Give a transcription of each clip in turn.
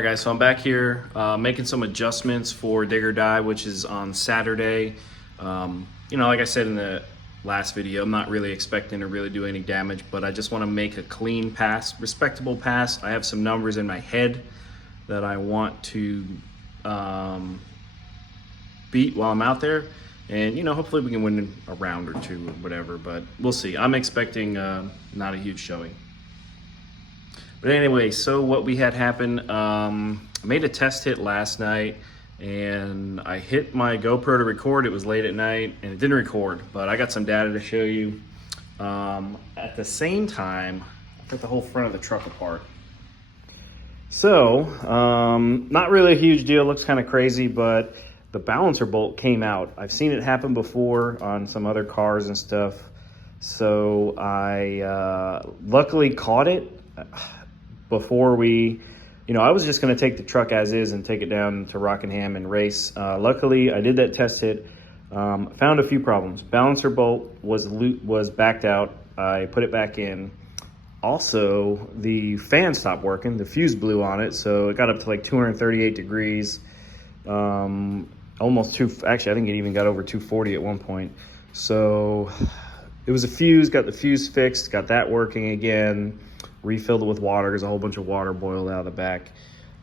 All right, guys, so I'm back here making some adjustments for Dig or Die, which is on Saturday. Like I said in the last video, I'm not really expecting to really do any damage, but I just want to make a clean pass, respectable pass. I have some numbers in my head that I want to beat while I'm out there. And, hopefully we can win a round or two or whatever, but we'll see. I'm expecting not a huge showing. But anyway, so what we had happen, I made a test hit last night and I hit my GoPro to record. It was late at night and it didn't record, but I got some data to show you. At the same time, I took the whole front of the truck apart. So, not really a huge deal, looks kind of crazy, but the balancer bolt came out. I've seen it happen before on some other cars and stuff. So I luckily caught it before we, I was just gonna take the truck as is and take it down to Rockingham and race. Luckily, I did that test hit, found a few problems. Balancer bolt was backed out. I put it back in. Also, the fan stopped working. The fuse blew on it, so it got up to like 238 degrees. Actually, I think it even got over 240 at one point. So it was a fuse, got the fuse fixed, got that working again, refilled it with water because a whole bunch of water boiled out of the back.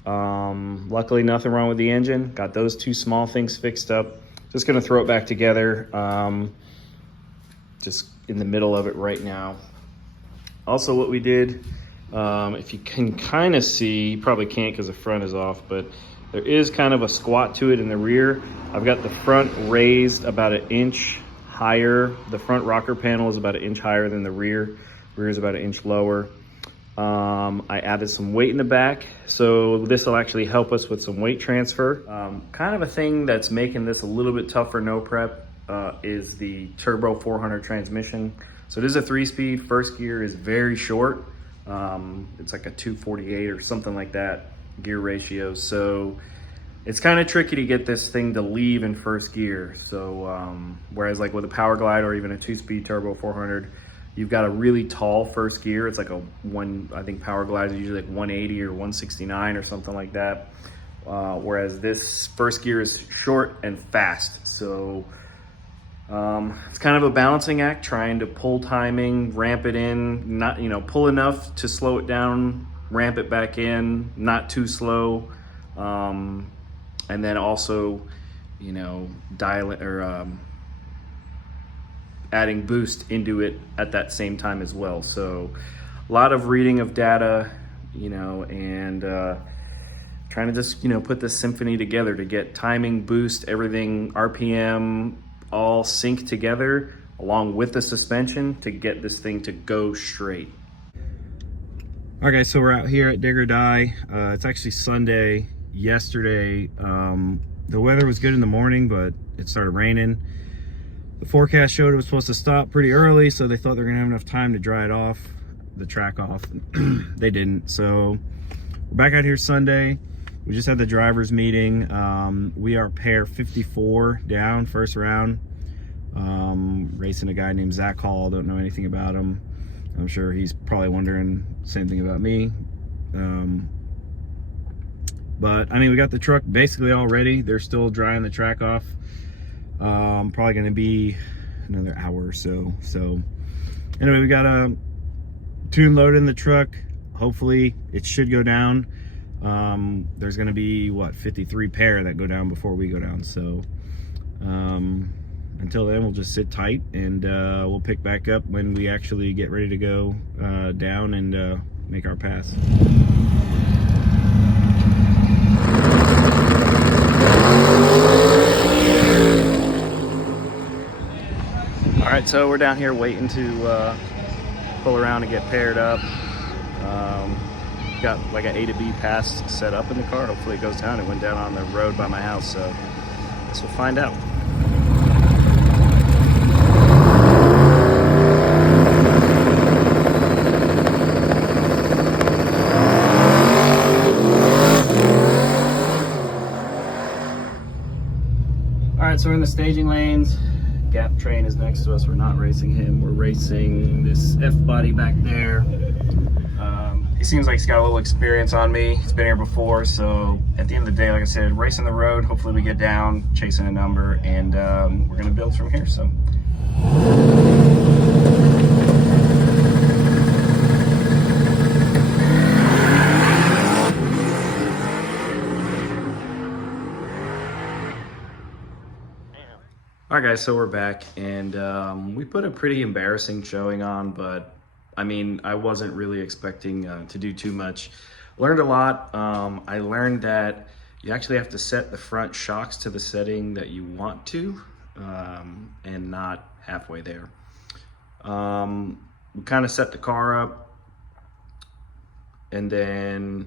Luckily, nothing wrong with the engine. Got those two small things fixed up. Just gonna throw it back together. Just in the middle of it right now. Also, what we did, if you can kind of see, you probably can't because the front is off, but there is kind of a squat to it in the rear. I've got the front raised about an inch higher. The front rocker panel is about an inch higher than the rear. Rear is about an inch lower. I added some weight in the back, so this will actually help us with some weight transfer. Kind of a thing that's making this a little bit tougher no prep is the Turbo 400 transmission. So it is a 3-speed. First gear is very short. It's like a 248 or something like that gear ratio. So it's kind of tricky to get this thing to leave in first gear. So whereas like with a Power Glide or even a 2-speed Turbo 400, you've got a really tall first gear. It's like I think Power Glides are usually like 180 or 169 or something like that. Whereas this first gear is short and fast. So it's kind of a balancing act, trying to pull timing, ramp it in, not, pull enough to slow it down, ramp it back in, not too slow. And then also, dial it or adding boost into it at that same time as well. So a lot of reading of data, and trying to just, put this symphony together to get timing, boost, everything, RPM, all sync together along with the suspension to get this thing to go straight. All right, guys, so we're out here at Dig or Die. It's actually Sunday. Yesterday, the weather was good in the morning, but it started raining. The forecast showed it was supposed to stop pretty early, so they thought they were gonna have enough time to dry it off, the track off. They didn't. So we're back out here Sunday. We just had the drivers meeting. We are pair 54 down, first round. Racing a guy named Zach Hall. Don't know anything about him. I'm sure he's probably wondering the same thing about me. But I mean, we got the truck basically all ready. They're still drying the track off. Probably gonna be another hour or so. So anyway, we got a tune loaded in the truck. Hopefully it should go down. There's gonna be 53 pair that go down before we go down. So until then, we'll just sit tight and we'll pick back up when we actually get ready to go down and make our pass. All right, so we're down here waiting to pull around and get paired up. Got like an A to B pass set up in the car. Hopefully it goes down. It went down on the road by my house, so I guess we'll find out. All right, so we're in the staging lanes. Gap Train is next to us. We're not racing him. We're racing this F-body back there. he seems like he's got a little experience on me. He's been here before, so at the end of the day, like I said, racing the road. Hopefully we get down, chasing a number, and we're gonna build from here. So. All right, guys, so we're back, and we put a pretty embarrassing showing on, but I mean, I wasn't really expecting to do too much. Learned a lot. I learned that you actually have to set the front shocks to the setting that you want to, and not halfway there. We kind of set the car up, and then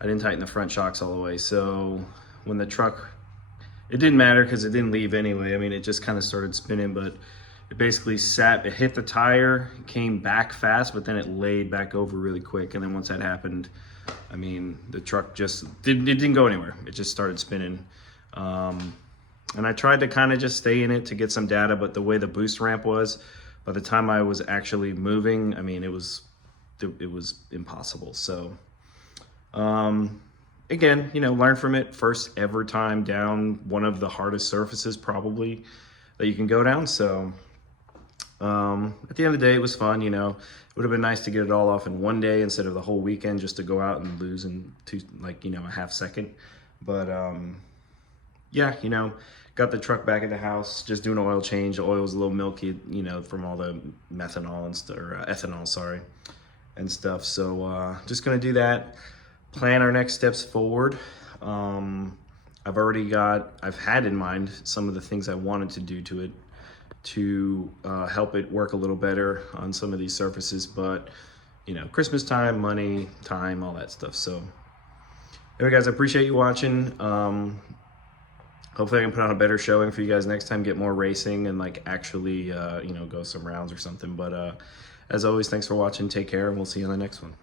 I didn't tighten the front shocks all the way. So when the truck, it didn't matter because it didn't leave anyway. I mean, it just kind of started spinning, but it basically sat, it hit the tire, came back fast, but then it laid back over really quick. And then once that happened, I mean, the truck just, it didn't go anywhere. It just started spinning. And I tried to kind of just stay in it to get some data, but the way the boost ramp was, by the time I was actually moving, I mean, it was impossible. So, again, you know, learn from it. First ever time down one of the hardest surfaces probably that you can go down. So, at the end of the day, it was fun. You know, it would have been nice to get it all off in one day instead of the whole weekend, just to go out and lose in a half second. But yeah, you know, got the truck back at the house, just doing an oil change. The oil was a little milky, you know, from all the methanol and ethanol, sorry, and stuff. So just gonna do that. Plan our next steps forward. I've had in mind some of the things I wanted to do to it to help it work a little better on some of these surfaces, but you know, Christmas time, money, time, all that stuff. So anyway, guys, I appreciate you watching. Hopefully I can put on a better showing for you guys next time, get more racing and like actually, you know, go some rounds or something. But as always, thanks for watching. Take care, and we'll see you on the next one.